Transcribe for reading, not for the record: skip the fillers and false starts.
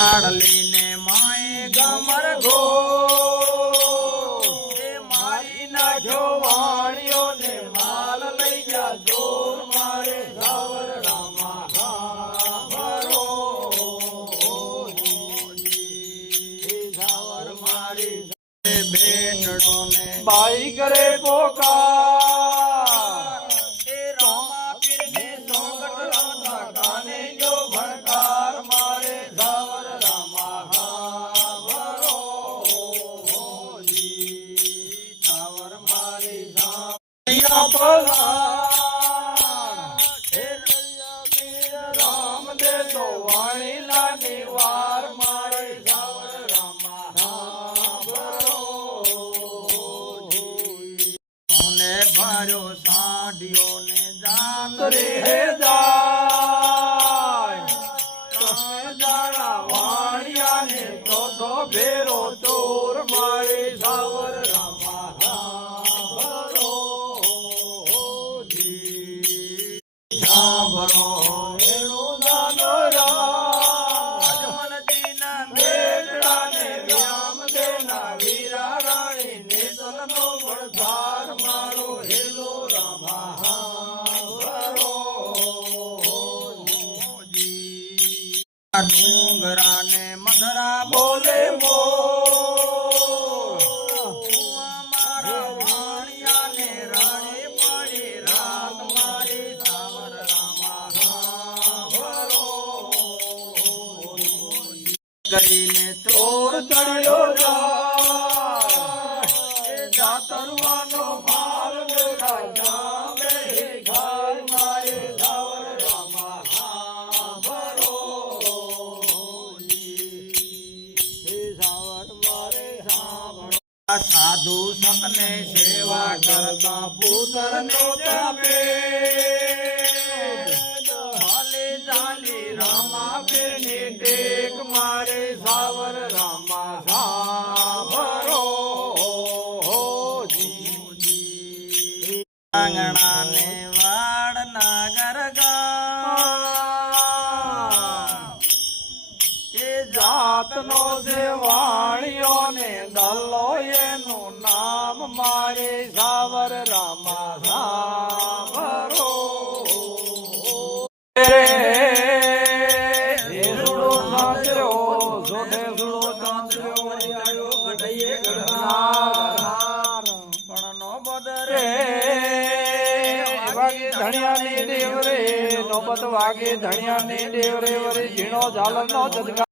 લાડલીને માએ ગમર ગો એ મારી નાખ્યો વાણિયો ને માલ લઈ જા જોર મારે સાવર રામા સાવરો સાવર મારી બેટડો ને બાઈ કરે પોકાર એ રામા પીર ને સોગટ રામા કાને જો ભણકાર મારે સાવર રામ દે તો વાણી લાની વાર મારે સાવર રામા સોને ભર્યો સાઢિયો ને જાત રે જાય જાણા વાણિયા ને તો ભેરો ચોર મારે સાવર ડુંગરા ને મધરા બોલે મારા વાણિયા ને રાણી પડી રાત મારી સાવર કરીને ચોર ચડ્યો જાતરવાનો માલ બેઠા જામે ઘાય મારે સાવર સાધુ સંતને સેવા કરતા પુત્ર ને તપે હાલે ચાલી રામા પીરની ટેક મારે સાવર રામા સાવરો આંગણા ને વાડ નાગર જાતનો છે વાણિયો ને દલ્લો એનું નામ મારે સાવર રામા સાવરો ધણિયા ની દેવ રે નોબત વાગે ધણિયા ની દેવ રે વરે ઝીણો ઝાલર નો